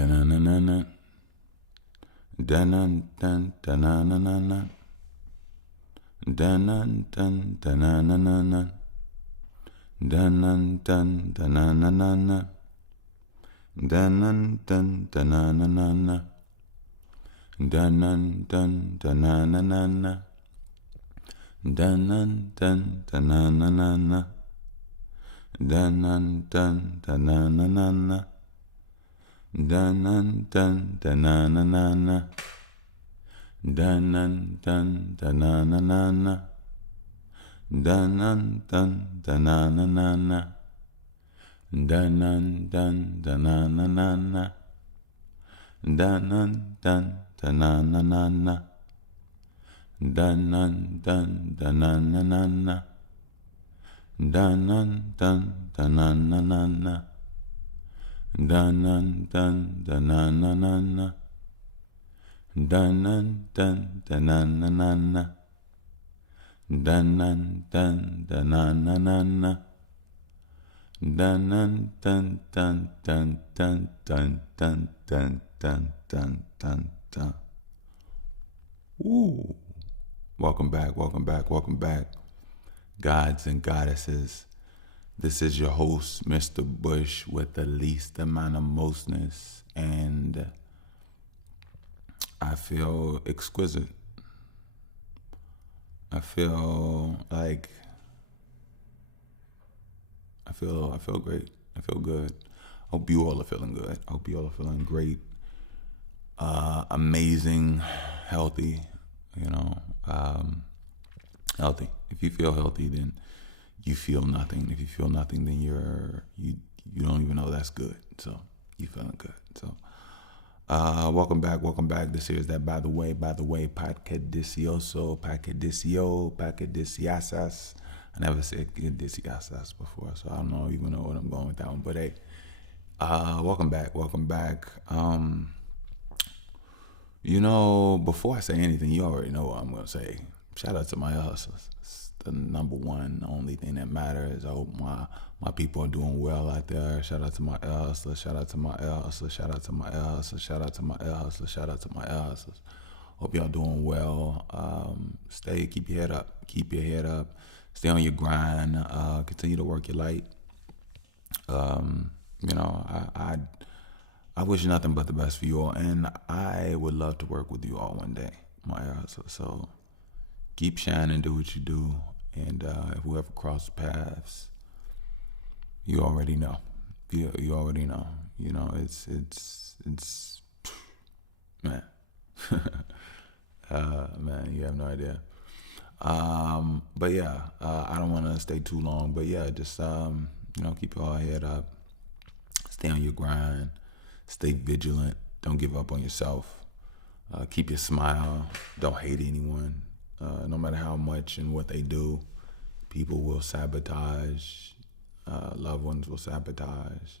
Da-na-na-na-na. Da-na-dun-da-na-na-na-na. Da-na-dun-da-na-na-na-na. Da-na-dun-da-na-na-na-na. Da-na-dun-da-na-na-na-na. Da-na-dun-da-na-na-na-na. Da-na-dun-da-na-na-na-na. Da-na-dun-da-na-na-na-na. Dun-dun-dun-dun-na-na-na-na. Dun-dun-dun-dun-na-na-na-na. Dun-dun-dun-dun-na-na-na-na. Dun-dun-dun-dun-na-na-na-na. Dun-dun-dun-dun-na-na-na-na. Dun-dun-dun-dun-na-na-na-na. Dun-dun-dun-dun-na-na-na-na. Dun-dun-dun-dun-na-na-na-na. Dun-dun-dun-dun-na-na-na-na. Dun-dun-dun-dun-na-na-na-na. Dun-dun-dun-dun-dun-dun-dun-dun-dun-dun. Ooh. Welcome back, welcome back, welcome back. Gods and goddesses. This is your host, Mr. Bush, with the least amount of mostness, and I feel exquisite. I feel like I feel great. I feel good. Hope you all are feeling good. Hope you all are feeling great. Amazing, healthy, healthy. If you feel healthy, then you feel nothing. If you feel nothing, then you don't even know that's good. So you feeling good. So welcome back. This here is that by the way, Pacadicioso. I never said Diciasas before, so I don't even know what I'm going with that one. But hey, welcome back. Before I say anything, you already know what I'm gonna say. Shout out to my hustlers. It's the number one, only thing that matters. I hope my people are doing well out there. Shout out to my hustlers. Shout out to my hustlers. Shout out to my hustlers. Shout out to my hustlers. Shout out to my hustlers. Hope y'all doing well. Keep your head up. Keep your head up. Stay on your grind. Continue to work your light. I wish nothing but the best for you all, and I would love to work with you all one day, my hustlers. So keep shining, do what you do, and if we ever cross paths, you already know. You already know. It's man, man, you have no idea. But yeah, I don't want to stay too long. But yeah, just keep your head up, stay on your grind, stay vigilant, don't give up on yourself. Keep your smile, don't hate anyone. No matter how much and what they do, people will sabotage. Loved ones will sabotage.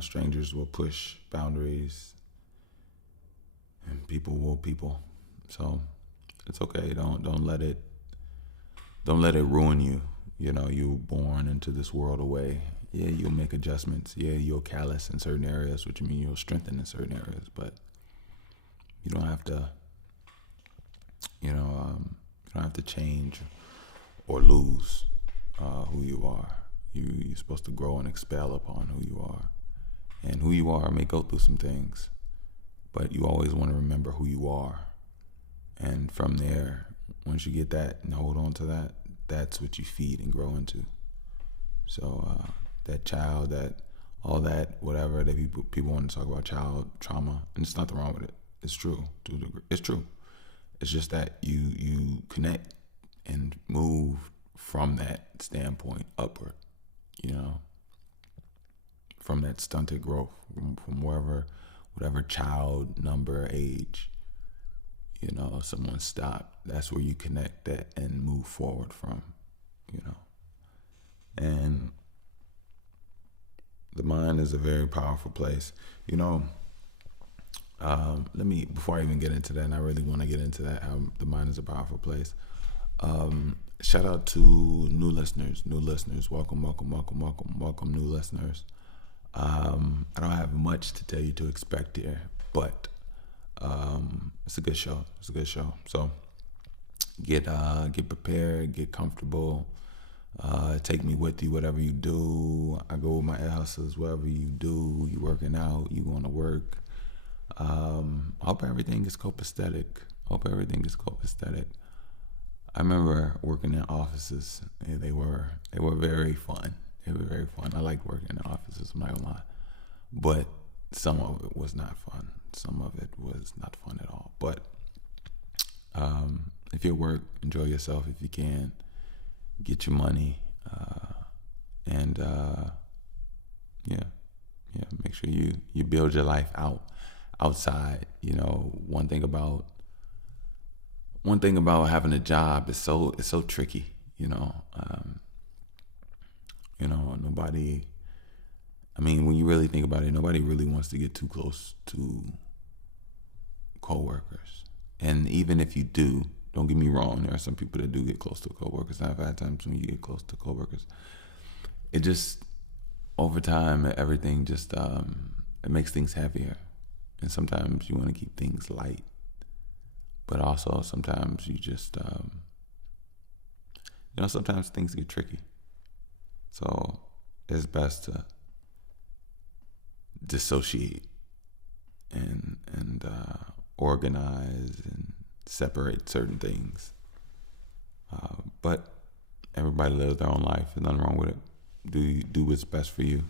Strangers will push boundaries, and people will people. So it's okay. Don't let it ruin you. You were born into this world away. Yeah, you'll make adjustments. Yeah, you'll callous in certain areas, which means you'll strengthen in certain areas. But you don't have to. You don't have to change or lose who you are. You're supposed to grow and expel upon who you are. And who you are may go through some things, but you always want to remember who you are. And from there, once you get that and hold on to that, that's what you feed and grow into. So that child, all that, whatever that people want to talk about child trauma, and there's nothing wrong with it. It's true. It's true. It's just that you connect and move from that standpoint upward, from that stunted growth, from whatever child number, age, someone stopped. That's where you connect that and move forward from, And the mind is a very powerful place. Before I even get into that, and I really want to get into that, how the mind is a powerful place. Shout out to new listeners. Welcome, new listeners. I don't have much to tell you to expect here, but it's a good show. It's a good show. So get prepared, get comfortable. Take me with you, whatever you do. I go with my asses, whatever you do. You working out, you going to work. I hope everything is copacetic. Hope everything is copacetic. I remember working in offices. And they were very fun. They were very fun. I like working in offices, I'm not gonna lie. But some of it was not fun. Some of it was not fun at all. But if you work, enjoy yourself if you can. Get your money, and make sure you build your life outside. You know, one thing about having a job is it's so tricky. Nobody. I mean, when you really think about it, nobody really wants to get too close to coworkers. And even if you do, don't get me wrong, there are some people that do get close to coworkers. I've had times when you get close to coworkers, it just, over time, everything just, it makes things heavier. And sometimes you want to keep things light. But also sometimes you just, sometimes things get tricky. So it's best to dissociate and organize and separate certain things. But everybody lives their own life. There's nothing wrong with it. Do what's best for you,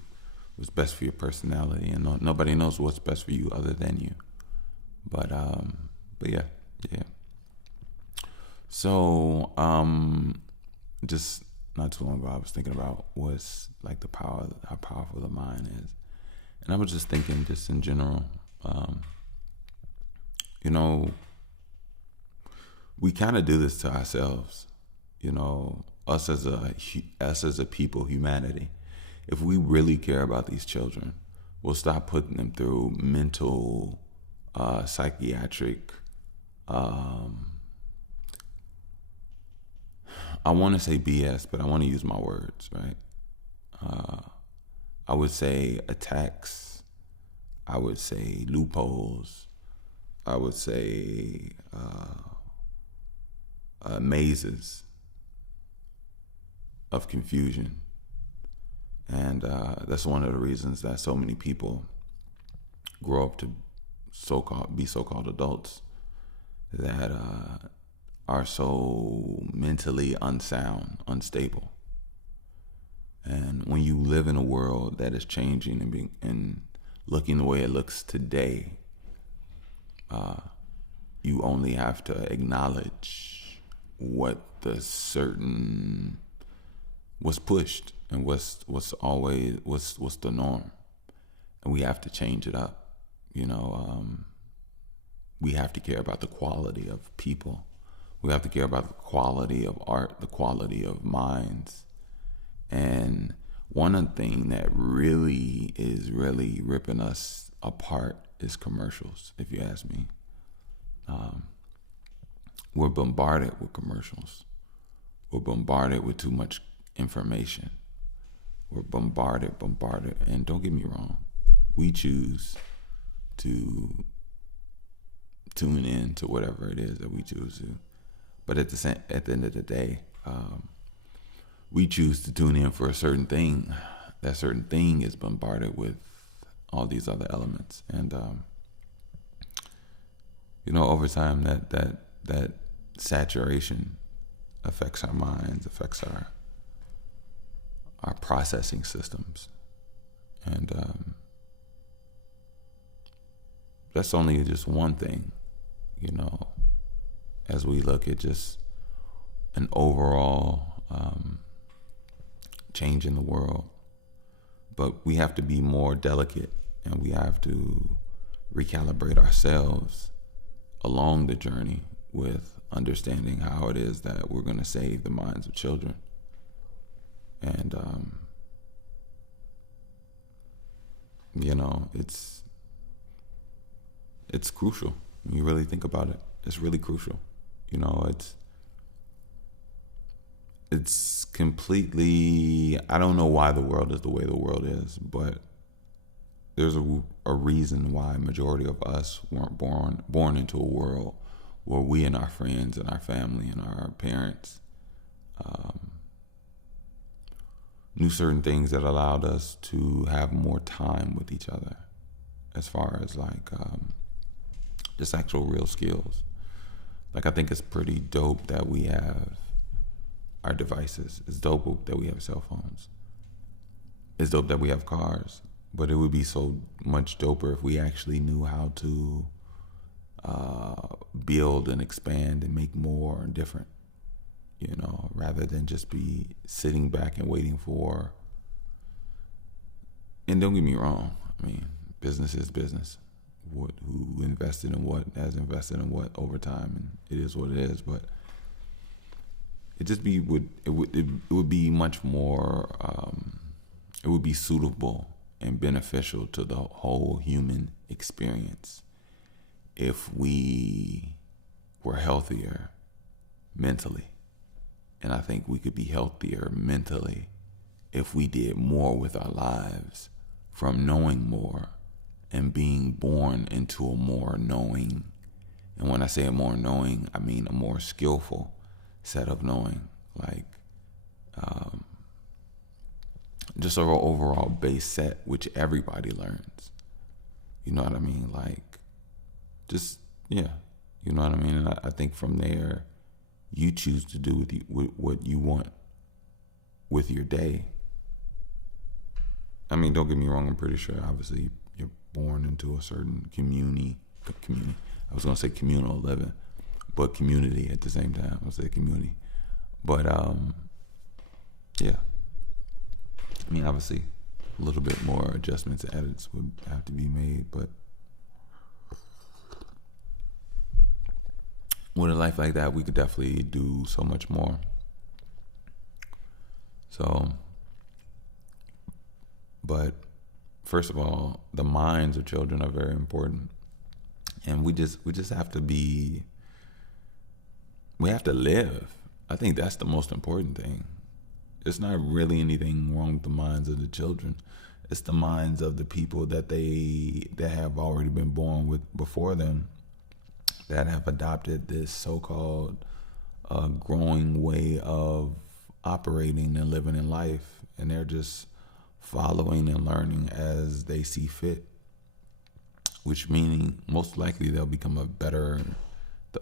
what's best for your personality, and nobody knows what's best for you other than you. But yeah. So just not too long ago, I was thinking about what's like how powerful the mind is, and I was just thinking, just in general, we kind of do this to ourselves, us as a people, humanity. If we really care about these children, we'll stop putting them through mental, psychiatric, I want to say BS, but I want to use my words, right? I would say attacks. I would say loopholes. I would say mazes of confusion. And that's one of the reasons that so many people grow up to be so-called adults that are so mentally unsound, unstable. And when you live in a world that is changing and looking the way it looks today, you only have to acknowledge what's pushed and what's the norm, and we have to change it up. We have to care about the quality of people. We have to care about the quality of art, the quality of minds. And one thing that really is ripping us apart is commercials, if you ask me. We're bombarded with commercials. We're bombarded with too much information. We're bombarded. And don't get me wrong, we choose to tune in to whatever it is that we choose to. But at the end of the day, we choose to tune in for a certain thing. That certain thing is bombarded with all these other elements, and over time, that saturation affects our minds, affects our processing systems, and that's only just one thing, as we look at just an overall change in the world. But we have to be more delicate, and we have to recalibrate ourselves along the journey with understanding how it is that we're going to save the minds of children. And it's crucial when you really think about it. It's really crucial. It's completely, I don't know why the world is the way the world is, but there's a reason why majority of us weren't born into a world where we and our friends and our family and our parents knew certain things that allowed us to have more time with each other, as far as like just actual real skills. Like, I think it's pretty dope that we have our devices. It's dope that we have cell phones. It's dope that we have cars. But it would be so much doper if we actually knew how to build and expand and make more and different, rather than just be sitting back and waiting for. And don't get me wrong, I mean, business is business. Who invested in what has invested in what over time, and it is what it is. But it would be much more. It would be suitable and beneficial to the whole human experience if we were healthier mentally. And I think we could be healthier mentally if we did more with our lives, from knowing more and being born into a more knowing. And when I say a more knowing, I mean a more skillful set of knowing, like just an overall base set, which everybody learns. You know what I mean? Like, just, yeah, you know what I mean? And I think from there, you choose to do with what you want with your day. I mean, don't get me wrong, I'm pretty sure, obviously, you're born into a certain community. I was going to say communal living, but community at the same time. I was say community. But, yeah. I mean, obviously, a little bit more adjustments and edits would have to be made, but with a life like that, we could definitely do so much more. So, but first of all, the minds of children are very important, and we just have to we have to live. I think that's the most important thing. It's not really anything wrong with the minds of the children. It's the minds of the people that have already been born with before them, that have adopted this so-called growing way of operating and living in life, and they're just following and learning as they see fit, which meaning most likely they'll become a better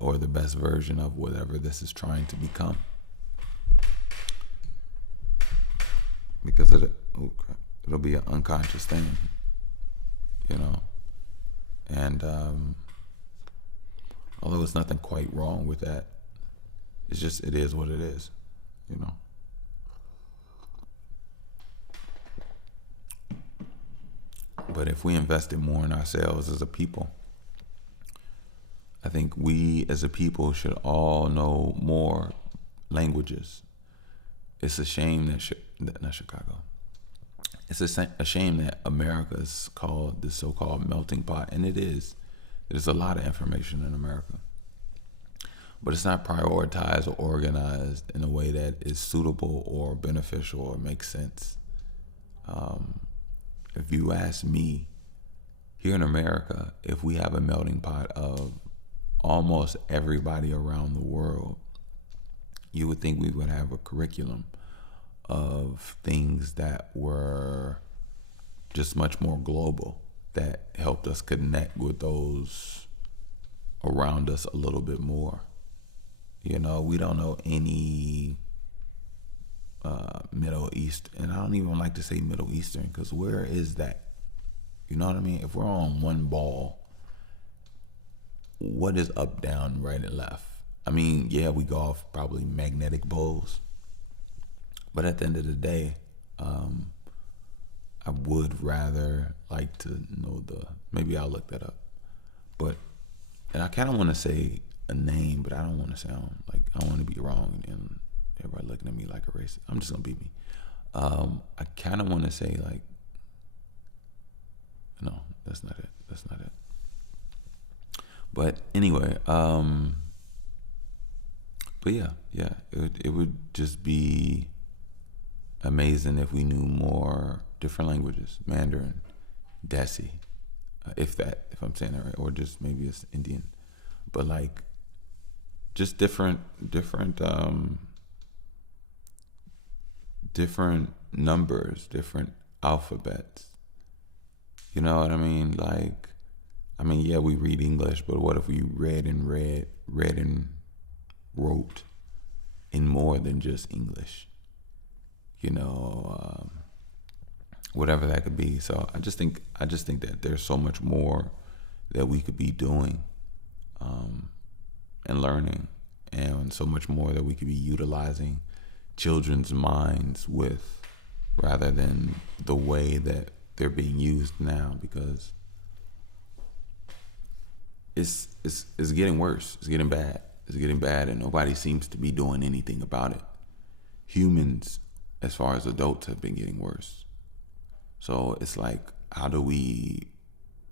or the best version of whatever this is trying to become. Because it'll be an unconscious thing, and although it's nothing quite wrong with that, it is what it is, But if we invested more in ourselves as a people, I think we as a people should all know more languages. It's a shame that not Chicago. It's a shame that America is called the so-called melting pot, and it is. There's a lot of information in America, but it's not prioritized or organized in a way that is suitable or beneficial or makes sense. If you ask me, here in America, if we have a melting pot of almost everybody around the world, you would think we would have a curriculum of things that were just much more global, that helped us connect with those around us a little bit more. We don't know any Middle East, and I don't even like to say Middle Eastern, because where is that? You know what I mean? If we're on one ball, what is up, down, right, and left? I mean, yeah, we go off probably magnetic poles, but at the end of the day, I would rather like to know maybe I'll look that up. And I kind of want to say a name, but I don't want to sound like, I don't want to be wrong and everybody looking at me like a racist. I'm just going to be me. I kind of want to say like, no, that's not it. That's not it. But anyway, but yeah, it would just be amazing if we knew more different languages: Mandarin, Desi, if I'm saying that right, or just maybe it's Indian, but like just different numbers, different alphabets. You know what I mean? Like, I mean, yeah, we read English, but what if we read and wrote in more than just English? You know, whatever that could be. So I just think that there's so much more that we could be doing, and learning, and so much more that we could be utilizing children's minds with, rather than the way that they're being used now, because it's getting worse. It's getting bad. It's getting bad, and nobody seems to be doing anything about it. Humans, as far as adults, have been getting worse. So it's like, how do we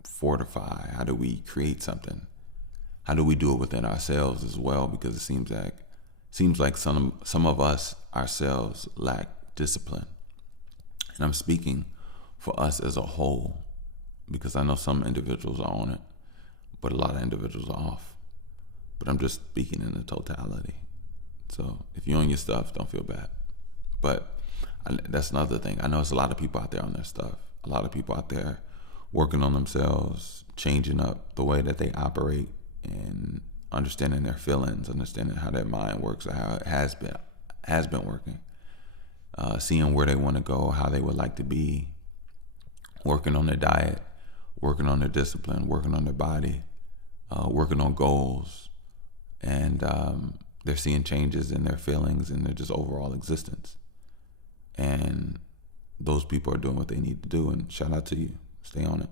fortify? How do we create something? How do we do it within ourselves as well? Because it seems like some of us ourselves lack discipline. And I'm speaking for us as a whole, because I know some individuals are on it, but a lot of individuals are off. But I'm just speaking in the totality. So if you're on your stuff, don't feel bad. But that's another thing. I know it's a lot of people out there on their stuff. A lot of people out there working on themselves, changing up the way that they operate, and understanding their feelings, understanding how their mind works, or how it has been working, seeing where they want to go, how they would like to be, working on their diet, working on their discipline, working on their body, working on goals, and they're seeing changes in their feelings and their just overall existence. And those people are doing what they need to do, and shout out to you. Stay on it.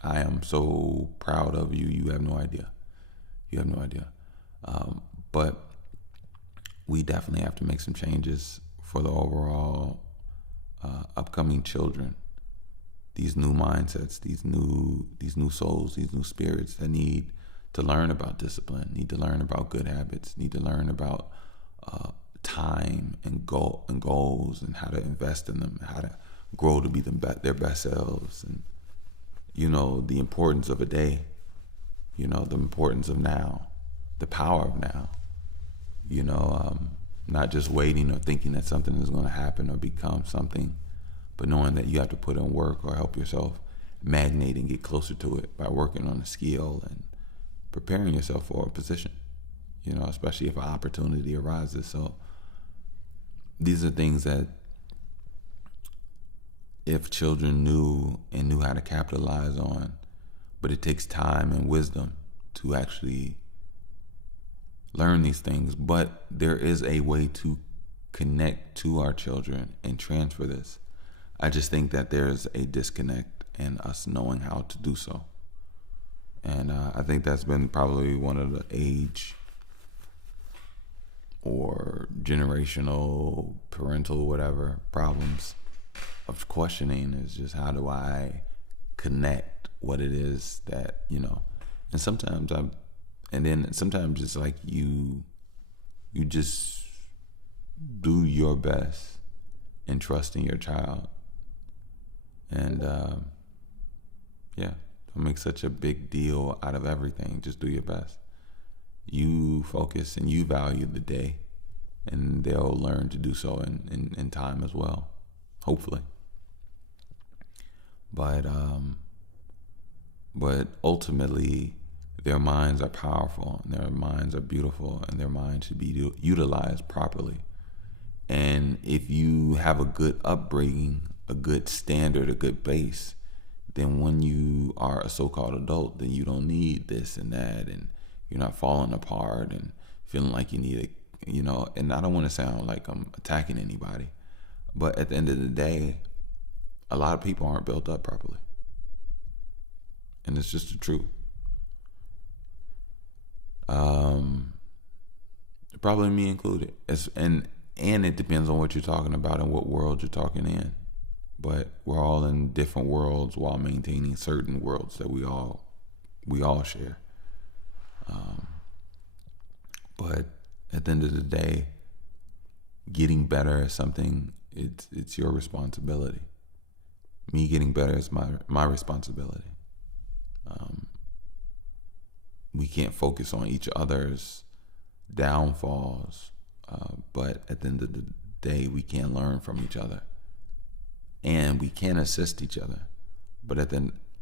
I am so proud of you. You have no idea. You have no idea. But we definitely have to make some changes for the overall upcoming children. These new mindsets, these new souls, these new spirits that need to learn about discipline, need to learn about good habits, need to learn about time and goals, and how to invest in them, how to grow to be their best selves, and the importance of a day, the importance of now, the power of now, not just waiting or thinking that something is going to happen or become something, but knowing that you have to put in work or help yourself magnate and get closer to it by working on a skill and preparing yourself for a position, especially if an opportunity arises. So these are things that if children knew how to capitalize on, but it takes time and wisdom to actually learn these things. But there is a way to connect to our children and transfer this. I just think that there's a disconnect in us knowing how to do so. And I think that's been probably one of the age or generational, parental, whatever problems of questioning, is just, how do I connect what it is that, and sometimes sometimes it's like you just do your best and trust in your child. And don't make such a big deal out of everything. Just do your best. You focus and you value the day, and they'll learn to do so in time as well, hopefully. But ultimately, their minds are powerful, and their minds are beautiful, and their minds should be utilized properly. And if you have a good upbringing, a good standard, a good base, then when you are a so-called adult, then you don't need this and that, and you're not falling apart and feeling like you need and I don't want to sound like I'm attacking anybody, but at the end of the day, a lot of people aren't built up properly. And it's just the truth. Probably me included. And it depends on what you're talking about and what world you're talking in. But we're all in different worlds while maintaining certain worlds that we all share. But at the end of the day, getting better at something, it's your responsibility. Me getting better is my responsibility. We can't focus on each other's downfalls, but at the end of the day, we can learn from each other, and we can assist each other. But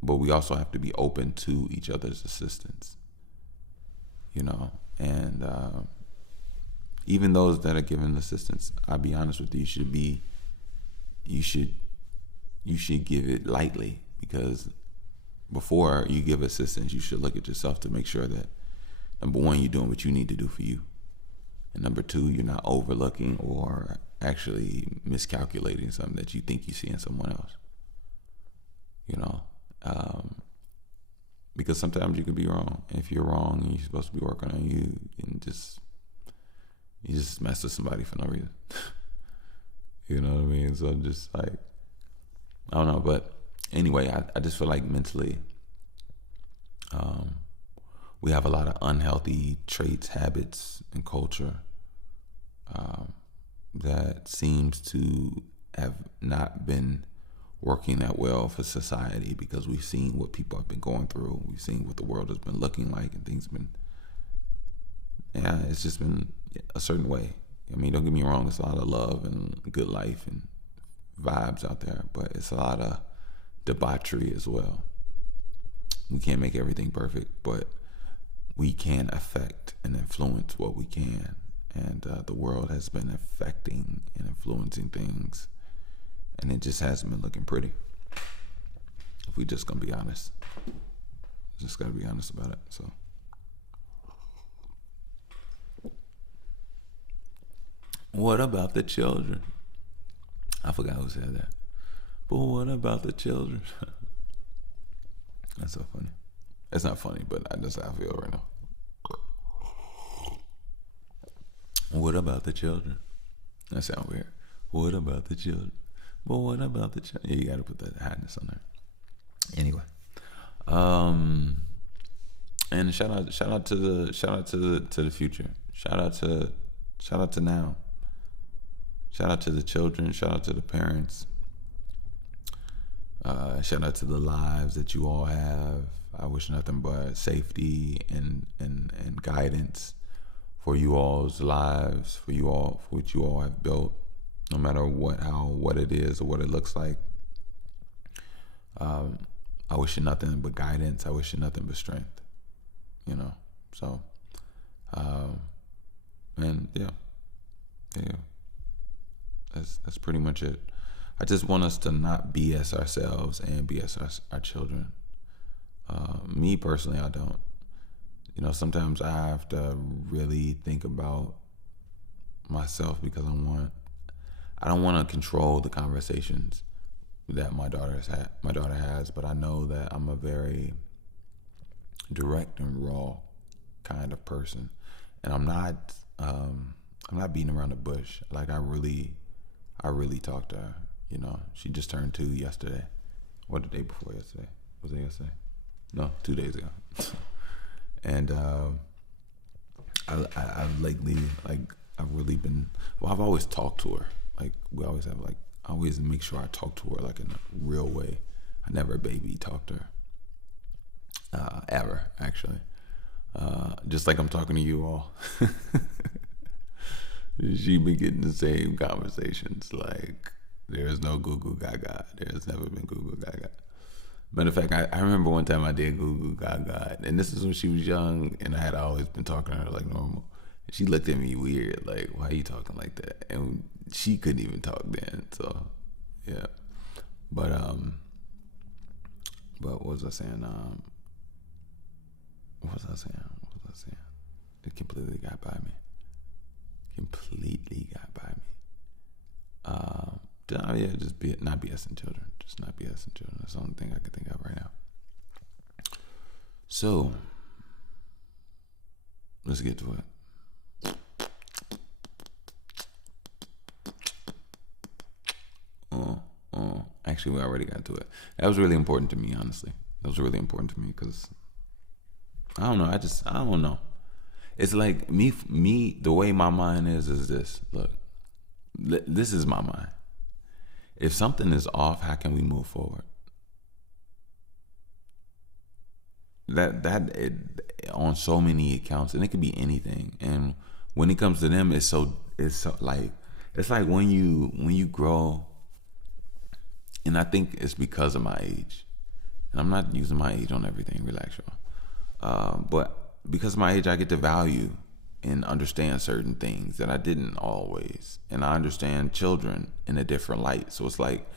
we also have to be open to each other's assistance. And even those that are given assistance, I'll be honest with you, you should give it lightly, because before you give assistance, you should look at yourself to make sure that, number one, you're doing what you need to do for you, and number two, you're not overlooking or actually miscalculating something that you think you see in someone else. Because sometimes you can be wrong. If you're wrong and you're supposed to be working on you, and you just mess with somebody for no reason. You know what I mean? So just like, I don't know, but anyway, I just feel like mentally, we have a lot of unhealthy traits, habits, and culture that seems to have not been working that well for society, because we've seen what people have been going through. We've seen what the world has been looking like, and it's just been a certain way. I mean, don't get me wrong, there's a lot of love and good life and vibes out there, but it's a lot of debauchery as well. We can't make everything perfect, but we can affect and influence what we can. And the world has been affecting and influencing things, and it just hasn't been looking pretty. If we just gonna be honest, just gotta be honest about it. So, what about the children? I forgot who said that. But what about the children? That's so funny. It's not funny, but that's how I feel right now. What about the children? That sounds weird. What about the children? But what about the children? Yeah, you got to put that hotness on there. Anyway, and shout out to the future. Shout out to now. Shout out to the children. Shout out to the parents. Shout out to the lives that you all have. I wish nothing but safety and guidance for you all's lives, for what you all have built, no matter what it is or what it looks like. I wish you nothing but guidance. I wish you nothing but strength. So, and yeah. That's pretty much it. I just want us to not BS ourselves and BS our children. Me personally, I don't. Sometimes I have to really think about myself, because I don't want to control the conversations that my daughter has, but I know that I'm a very direct and raw kind of person, and I'm not beating around the bush. Like, I really talk to her. She just turned 2 yesterday, or the day before yesterday. Was it yesterday? No, 2 days ago. And I've lately, I've really been. Well, I've always talked to her. Like, we always have, I always make sure I talk to her in a real way. I never baby talked to her, ever, actually. Just like I'm talking to you all. She been getting the same conversations. Like, there's no goo goo gaga. There's never been goo goo gaga. Matter of fact, I remember one time I did goo goo gaga, and this is when she was young, and I had always been talking to her like normal. She looked at me weird, like, why are you talking like that? And she couldn't even talk then, so yeah. But what was I saying? What was I saying? It completely got by me. Yeah, just not BSing children. Just not BSing children. That's the only thing I can think of right now. So, let's get to it. Actually, we already got to it. That was really important to me, honestly. That was really important to me because, I don't know. I don't know. It's like me, the way my mind is this. Look, this is my mind. If something is off, how can we move forward? That on so many accounts, and it could be anything. And when it comes to them, it's so like it's like when you grow, and I think it's because of my age, and I'm not using my age on everything. Relax, y'all. But because of my age, I get to value and understand certain things that I didn't always, and I understand children in a different light. So it's like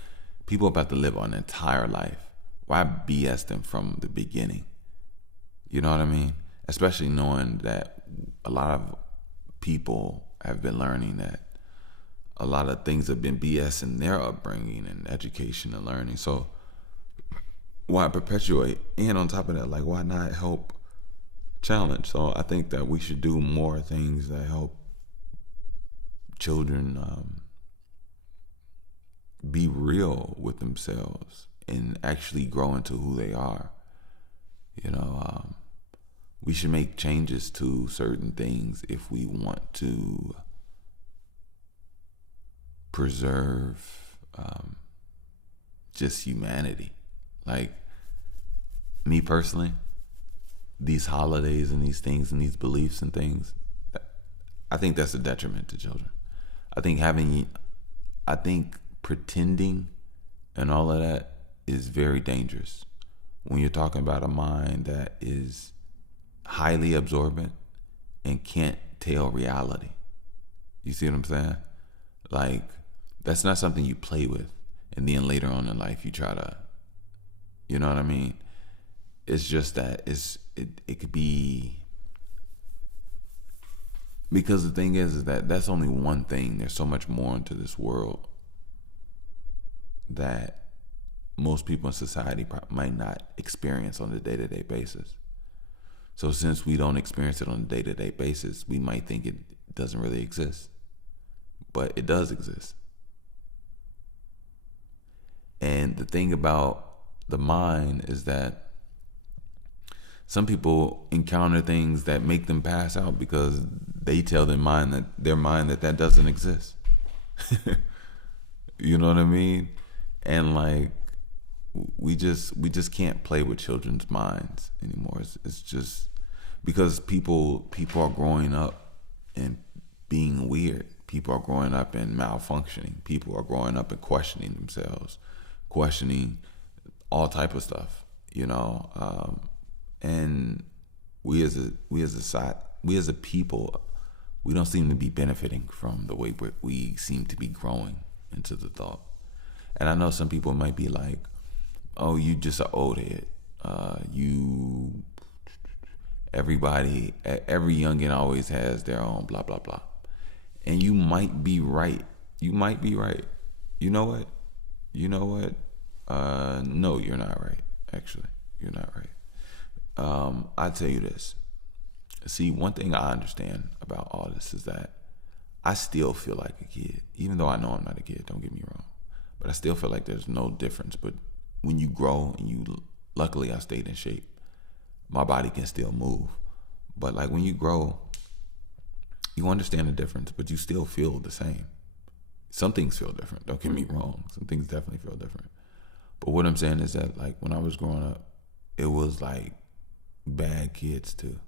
people about to live an entire life. Why BS them from the beginning? You know what I mean? Especially knowing that a lot of people have been learning that a lot of things have been BS in their upbringing and education and learning. So why perpetuate? And on top of that, like, why not help challenge? So I think that we should do more things that help children be real with themselves and actually grow into who they are. You know, we should make changes to certain things if we want to preserve just humanity. Like, me personally, these holidays and these things and these beliefs and things, I think that's a detriment to children. I think pretending and all of that is very dangerous when you're talking about a mind that is highly absorbent and can't tell reality. You see what I'm saying? Like, that's not something you play with and then later on in life you try to, you know what I mean? It's just that it could be, because the thing is that that's only one thing. There's so much more into this world that most people in society might not experience on a day-to-day basis. So since we don't experience it on a day-to-day basis, we might think it doesn't really exist. But it does exist. And the thing about the mind is that some people encounter things that make them pass out because they tell their mind that doesn't exist. You know what I mean? And like, we just can't play with children's minds anymore. It's just because people are growing up and being weird. People are growing up and malfunctioning. People are growing up and questioning themselves, questioning all type of stuff, you know. And we as a people, we don't seem to be benefiting from the way we seem to be growing into the thought. And I know some people might be like, "Oh, you just an old head. Every youngin always has their own blah blah blah." And you might be right. You might be right. You know what? No, you're not right. Actually, you're not right. I'll tell you this. See, one thing I understand about all this is that I still feel like a kid, even though I know I'm not a kid. Don't get me wrong, but I still feel like there's no difference. But when you grow and luckily I stayed in shape. My body can still move, but like when you grow, you understand the difference, but you still feel the same. Some things feel different. Don't get me wrong. Some things definitely feel different. But what I'm saying is that, like, when I was growing up, it was like bad kids too.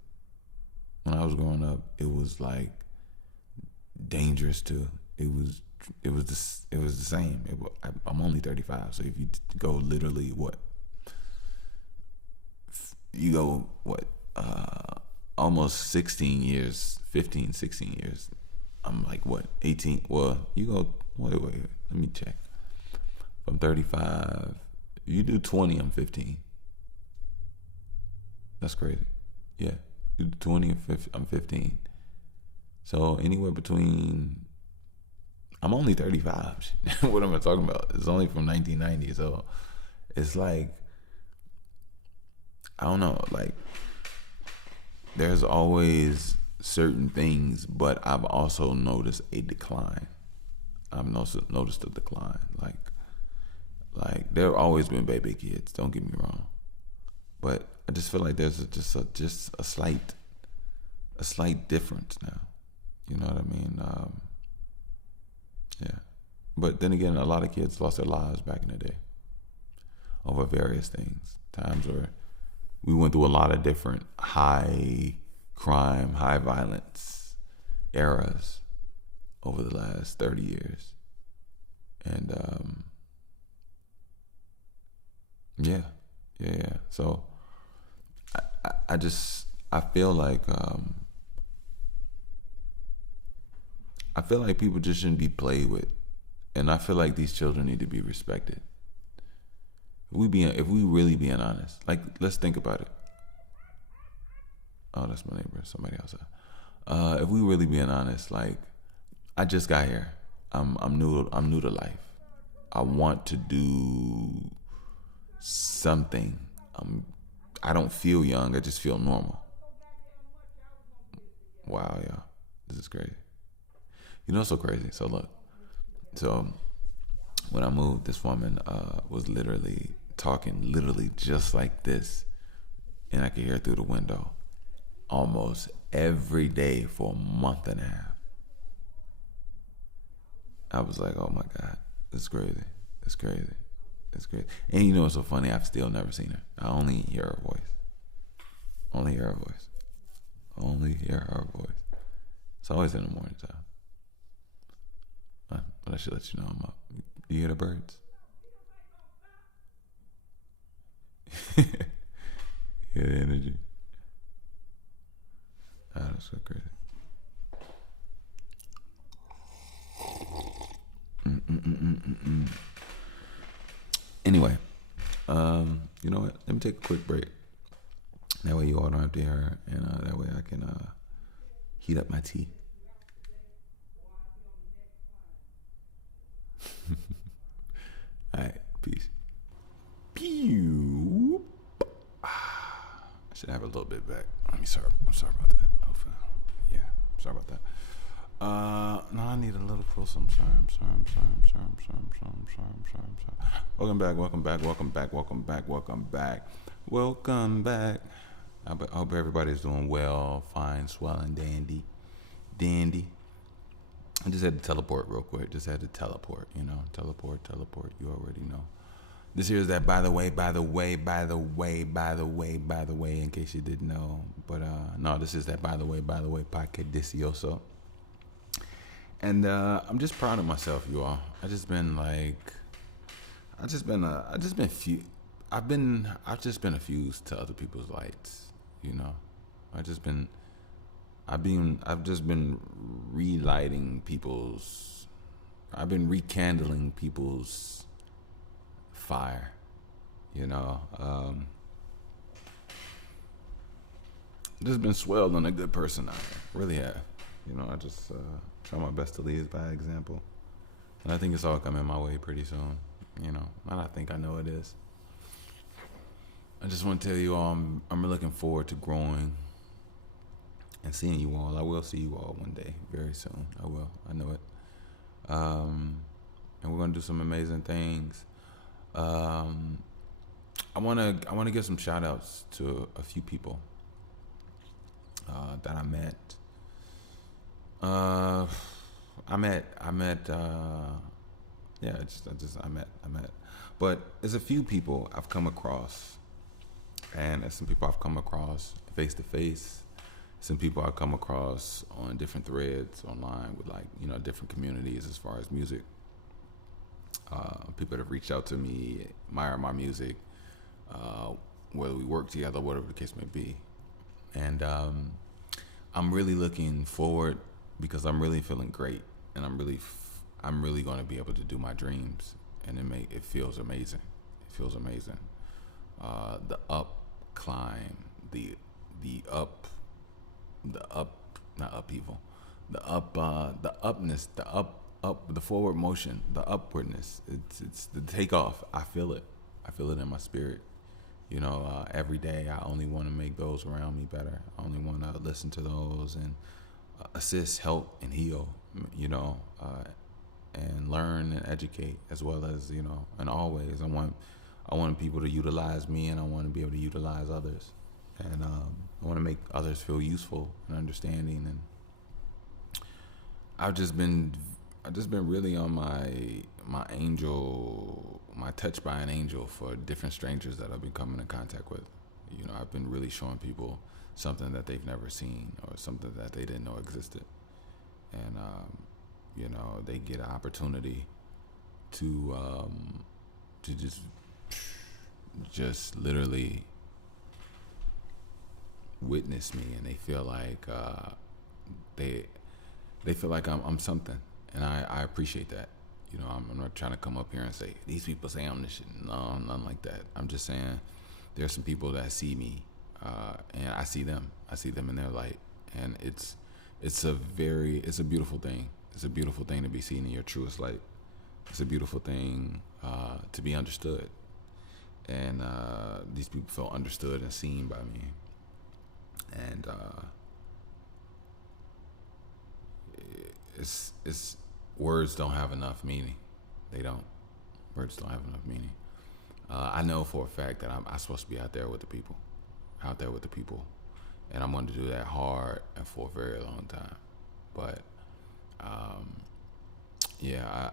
When I was growing up, it was like dangerous too. It was the same. I'm only 35, so if you go literally almost 16 years, 15, 16 years. I'm like, 18? Well, you go, wait, let me check. I'm 35. You do 20, I'm 15. That's crazy. Yeah, you do 20 and I'm 15. So anywhere between, I'm only 35. What am I talking about? It's only from 1990, so it's like, I don't know, like, there's always certain things, but I've also noticed a decline. I've noticed a decline. Like there have always been baby kids. Don't get me wrong, but I just feel like there's just a slight difference now. You know what I mean? Yeah. But then again, a lot of kids lost their lives back in the day over various things. Times where we went through a lot of different high crime, high violence eras over the last 30 years. And yeah. So I feel like people just shouldn't be played with, and I feel like these children need to be respected. If we really being honest, like let's think about it. Oh, that's my neighbor. Somebody outside. If we really being honest, like I just got here. I'm new to life. I want to do something. I don't feel young. I just feel normal. Wow, y'all, this is crazy. You know, it's so crazy. So look, when I moved, this woman was literally talking, literally just like this, and I could hear through the window almost every day for a month and a half. I was like, oh my God, it's crazy. It's crazy. It's crazy. And you know what's so funny? I've still never seen her. I only hear her voice. Only hear her voice. Only hear her voice. It's always in the morning time. But I should let you know I'm up. Do you hear the birds? Hear the energy? Ah, that's so crazy. Anyway, you know what? Let me take a quick break. That way you all don't have to hear her, and that way I can heat up my tea. All right, peace. Pew. I should have a little bit back. I'm sorry about that. Yeah, sorry about that. No, I need a little closer. I'm sorry. Welcome back. I hope everybody's doing well, fine, swell, and dandy. I just had to teleport real quick. Teleport. You already know. This here is that by the way, in case you didn't know. But no, this is that by the way, podcast delicioso. And I'm just proud of myself, you all. I've just been a fuse to other people's lights, you know. I've just been relighting I've been rekindling people's fire, you know. Just been swelled on a good person out there, really have. You know, I just try my best to lead by example, and I think it's all coming my way pretty soon. You know, and I think I know it is. I just want to tell you all, I'm looking forward to growing and seeing you all. I will see you all one day, very soon. I will. I know it. And we're gonna do some amazing things. I wanna give some shout outs to a few people that I met. I met. But there's a few people I've come across, and there's some people I've come across face to face. Some people I've come across on different threads online with, like, you know, different communities as far as music. People that have reached out to me, admire my music, whether we work together, whatever the case may be. And I'm really looking forward because I'm really feeling great, and I'm really going to be able to do my dreams, and it feels amazing. It feels amazing. The up climb, the upness, the forward motion, the upwardness. It's the takeoff. I feel it. I feel it in my spirit. You know, every day I only want to make those around me better. I only want to listen to those and assist, help, and heal. You know, and learn and educate, as well as, you know, and always I want people to utilize me, and I want to be able to utilize others, and I want to make others feel useful and understanding. And I've just been I just been really on my touch by an angel for different strangers that I've been coming in contact with. You know, I've been really showing people something that they've never seen or something that they didn't know existed, and you know, they get an opportunity to just literally witness me, and they feel like they they feel like I'm something, and I appreciate that. You know, I'm not trying to come up here and say these people say I'm this shit. No, nothing like that. I'm just saying there's some people that see me, and I see them. I see them in their light, and it's a beautiful thing. It's a beautiful thing to be seen in your truest light. It's a beautiful thing to be understood, and these people feel understood and seen by me, and it's words don't have enough meaning. They don't. Words don't have enough meaning. I know for a fact that I'm supposed to be out there with the people, and I'm going to do that hard and for a very long time. But yeah,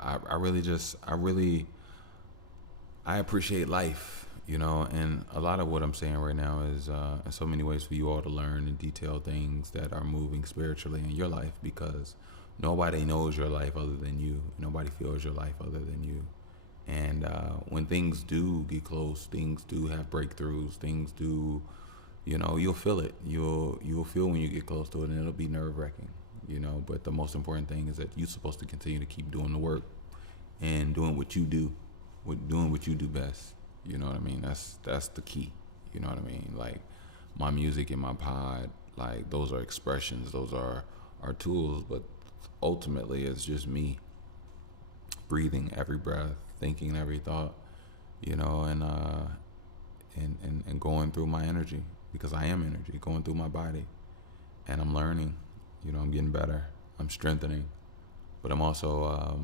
I appreciate life, you know, and a lot of what I'm saying right now is in so many ways for you all to learn and detail things that are moving spiritually in your life, because nobody knows your life other than you. Nobody feels your life other than you. And when things do get close, things do have breakthroughs, things do, you know, you'll feel it. You'll feel when you get close to it, and it'll be nerve-wracking, you know. But the most important thing is that you're supposed to continue to keep doing the work and doing what you do, doing what you do best. You know what I mean? That's the key. You know what I mean? Like my music and my pod, like those are expressions, those are tools, but ultimately it's just me breathing every breath, thinking every thought, you know, and going through my energy, because I am energy, going through my body, and I'm learning, you know, I'm getting better, I'm strengthening, but I'm also,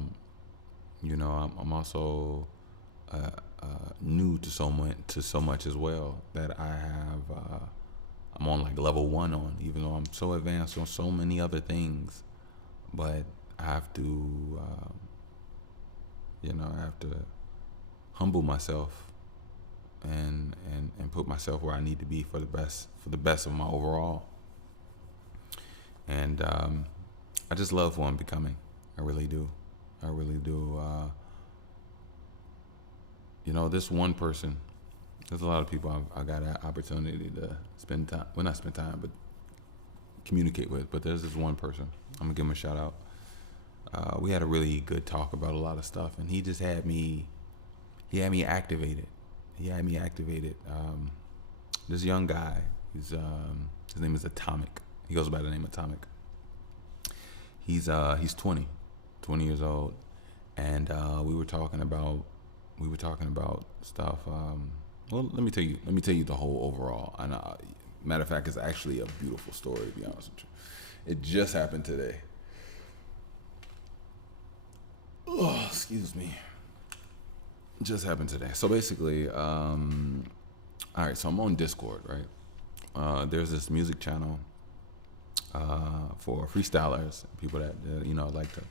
you know, I'm also new to so much as well, that I have, I'm on like level 1 on, even though I'm so advanced on so many other things, but I have to, you know, I have to humble myself and put myself where I need to be for the best of my overall. And I just love who I'm becoming. I really do. You know, this one person, there's a lot of people I got an opportunity to spend time, well, not spend time, but communicate with. But there's this one person, I'm gonna give him a shout out. We had a really good talk about a lot of stuff, and he just had me activated. This young guy, his name is Atomic. He goes by the name Atomic. He's 20 years old, and we were talking about stuff. Well, let me tell you the whole overall. And matter of fact, it's actually a beautiful story, to be honest with you. It just happened today. Oh, excuse me. It just happened today. So basically, all right. So I'm on Discord, right? There's this music channel for freestylers, people that you know, like to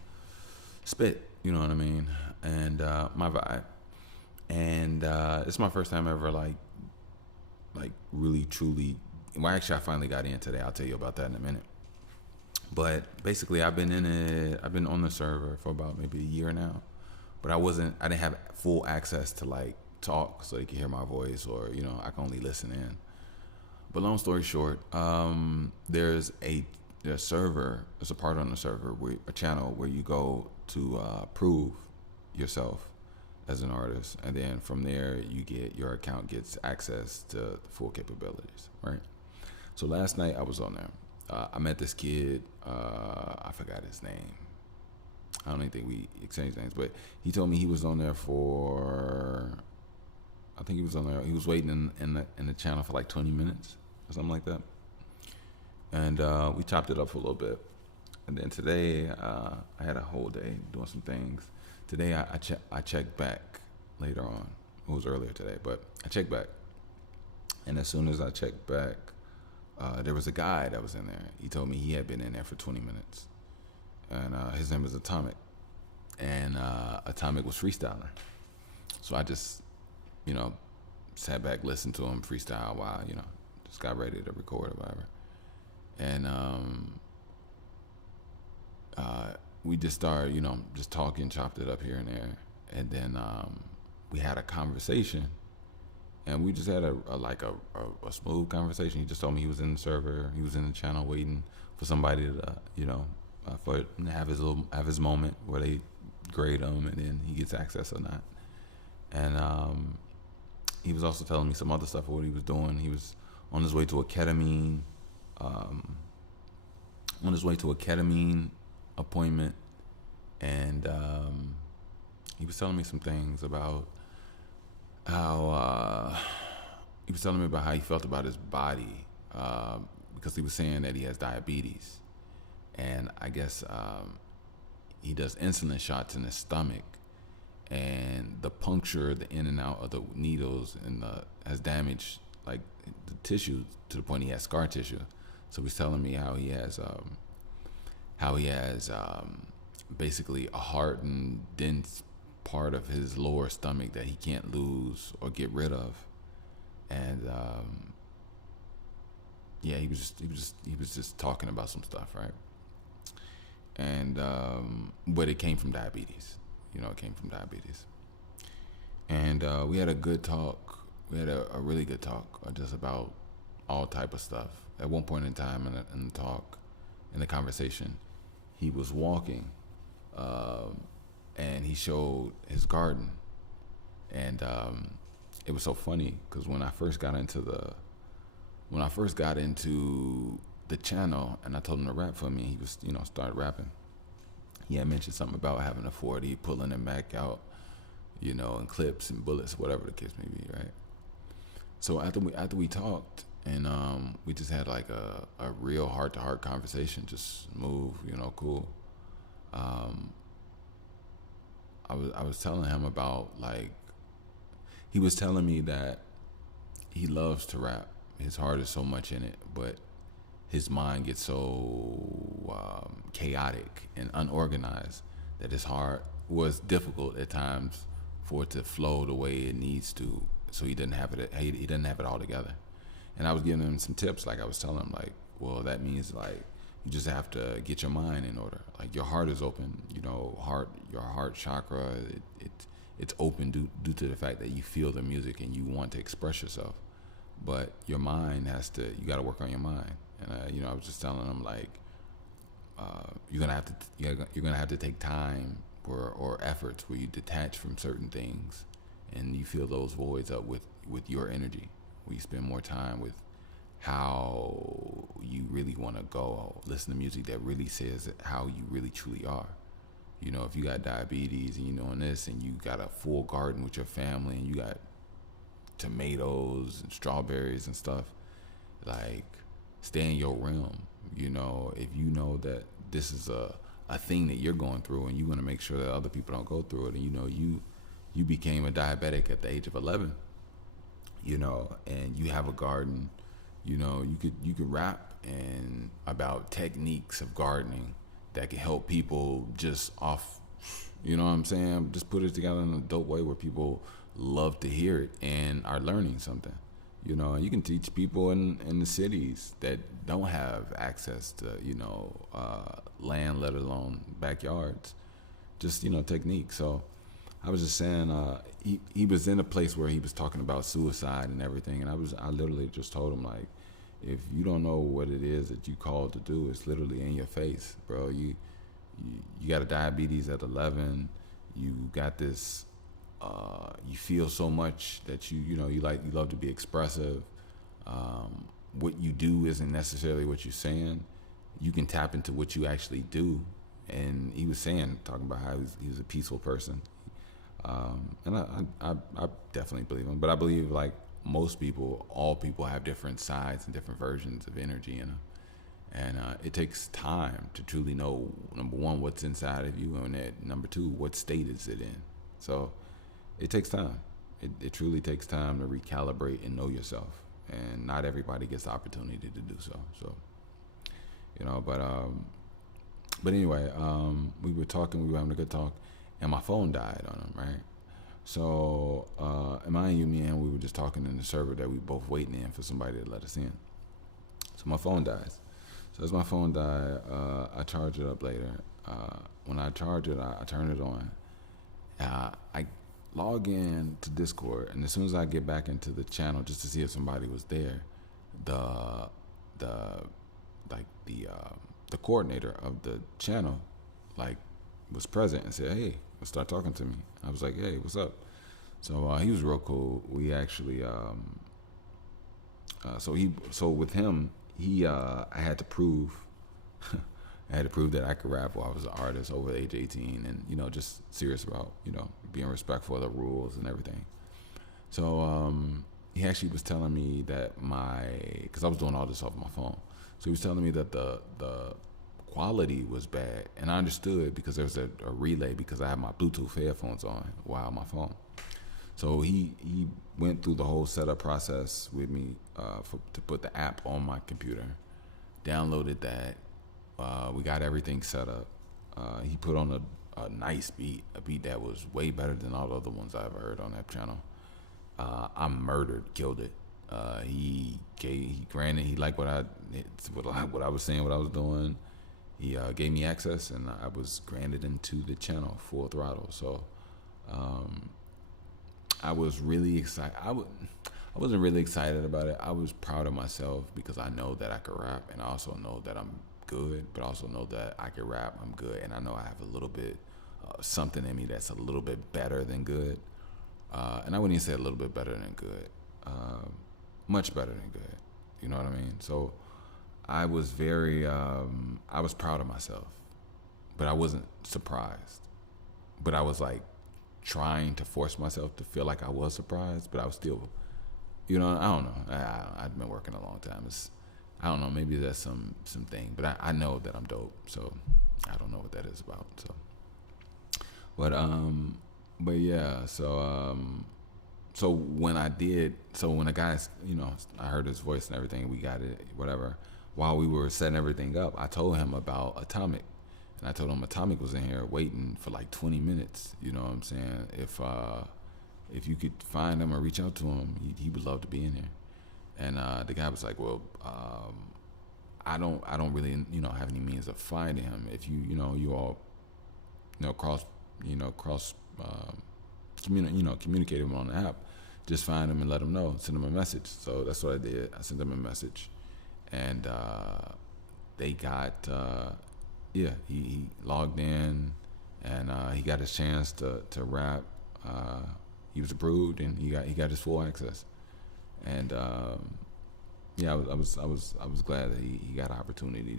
spit. You know what I mean? And my vibe. And it's my first time ever like really truly. Well, actually, I finally got in today. I'll tell you about that in a minute. But basically, I've been on the server for about maybe a year now. But I didn't have full access to like talk, so they could hear my voice, or you know, I can only listen in. But long story short, there's a server. There's a part on the server, a channel where you go to prove yourself as an artist, and then from there your account gets access to the full capabilities, right? So last night I was on there. I met this kid. I forgot his name. I don't even think we exchanged names, but he told me he was on there for. I think he was on there. He was waiting in the channel for like 20 minutes or something like that, and we chopped it up for a little bit. And then today I had a whole day doing some things. Today I checked back later on. It was earlier today, but I checked back, and as soon as I checked back, there was a guy that was in there. He told me he had been in there for 20 minutes, and his name is Atomic. and Atomic was freestyling. So I just, you know, sat back, listened to him freestyle while, just got ready to record or whatever. And we just started, just talking, chopped it up here and there. And then we had a conversation, and we just had a smooth conversation. He just told me he was in the server, he was in the channel waiting for somebody to, for have his moment where they grade him, and then he gets access or not. And he was also telling me some other stuff of what he was doing. He was on his way to a ketamine, appointment, and he was telling me some things about how he felt about his body, because he was saying that he has diabetes, and I guess he does insulin shots in his stomach, and the puncture, the in and out of the needles, and has damaged like the tissue to the point he has scar tissue. So he's telling me how he has basically a hardened, dense part of his lower stomach that he can't lose or get rid of, and he was just talking about some stuff, right? And but it came from diabetes. It came from diabetes. And we had a good talk. We had a really good talk, just about all type of stuff. At one point in time in the talk, in the conversation, he was walking, and he showed his garden. And it was so funny because when I first got into the channel, and I told him to rap for me, he was, started rapping. He had mentioned something about having a 40, pulling it back out, and clips and bullets, whatever the case may be, right? So after we talked, and we just had like a real heart-to-heart conversation, just smooth, cool. I was telling him about, like, he was telling me that he loves to rap. His heart is so much in it, but his mind gets so chaotic and unorganized that his heart was difficult at times for it to flow the way it needs to. So he didn't have it all together. And I was giving him some tips, like I was telling him, like, well, that means like you just have to get your mind in order. Like your heart is open, your heart chakra, it's open due to the fact that you feel the music and you want to express yourself. But your mind you got to work on your mind. And I was just telling him, like, you're gonna have to take time or efforts where you detach from certain things, and you fill those voids up with your energy. Where you spend more time with how you really want to go. Listen to music that really says how you really truly are. If you got diabetes and you're doing this, and you got a full garden with your family, and you got tomatoes and strawberries and stuff, like, stay in your realm. If you know that this is a thing that you're going through, and you want to make sure that other people don't go through it, and you became a diabetic at the age of 11, and you have a garden, you could rap and about techniques of gardening that can help people just off, what I'm saying? Just put it together in a dope way where people love to hear it and are learning something. And you can teach people in the cities that don't have access to, land, let alone backyards, just, techniques. So I was just saying, he was in a place where he was talking about suicide and everything. And I literally just told him, like, if you don't know what it is that you called to do, it's literally in your face, bro. You got a diabetes at 11. You got this, you feel so much that you love to be expressive. What you do isn't necessarily what you're saying. You can tap into what you actually do. And he was talking about how he was a peaceful person. And I definitely believe him. But I believe, like most people, all people have different sides and different versions of energy in them. And it takes time to truly know, number one, what's inside of you, and number two, what state is it in. So it takes time. It truly takes time to recalibrate and know yourself. And not everybody gets the opportunity to do so. So, but anyway, we were talking, we were having a good talk. and my phone died on him, right? So, and mind you, me and we were just talking in the server that we both waiting in for somebody to let us in. So my phone dies. So as my phone died, I charge it up later. When I charge it, I turn it on. I log in to Discord, and as soon as I get back into the channel just to see if somebody was there, the the coordinator of the channel like was present and said, "Hey," start talking to me. I was like, "Hey, what's up?" So he was real cool. We actually so with him, I had to prove I had to prove that I could rap while I was an artist over the age of 18, and just serious about being respectful of the rules and everything. So he actually was telling me that because I was doing all this off my phone, so he was telling me that the quality was bad, and I understood because there was a relay because I had my Bluetooth headphones on while on my phone. So he went through the whole setup process with me to put the app on my computer, downloaded that. We got everything set up. He put on a nice beat, a beat that was way better than all the other ones I ever heard on that channel. I killed it. He granted he liked what I was saying, what I was doing. He gave me access, and I was granted into the channel full throttle. So I was really excited. I wasn't really excited about it. I was proud of myself because I know that I could rap, and I also know that I'm good, but I also know that I can rap. I'm good, and I know I have a little bit something in me that's a little bit better than good. And I wouldn't even say a little bit better than good. Much better than good. You know what I mean? So I was I was proud of myself, but I wasn't surprised. But I was like trying to force myself to feel like I was surprised, but I was still, I don't know. I've been working a long time. I don't know, maybe that's some thing, but I know that I'm dope, so I don't know what that is about. So, but yeah, so when the guys, I heard his voice and everything, we got it, whatever. While we were setting everything up, I told him about Atomic, and I told him Atomic was in here waiting for like 20 minutes. You know what I'm saying? If you could find him or reach out to him, he would love to be in here. And the guy was like, "Well, I don't really, have any means of finding him. If you all, communicate him on the app, just find him and let him know. Send him a message." So that's what I did. I sent him a message, and they got, he logged in, and he got his chance to rap. He was approved, and he got his full access. And I was glad that he got an opportunity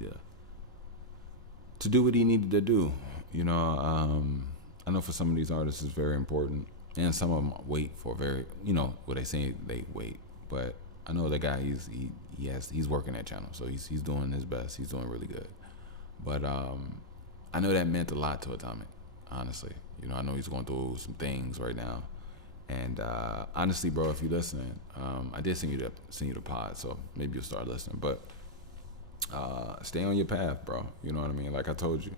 to do what he needed to do. I know for some of these artists it's very important, and some of them wait for what they say they wait. But I know the guy he's working that channel, so he's doing his best. He's doing really good. But I know that meant a lot to Atomic. Honestly, I know he's going through some things right now. And honestly, bro, if you're listening, I did send you the pod, so maybe you'll start listening. But stay on your path, bro. You know what I mean? Like I told you,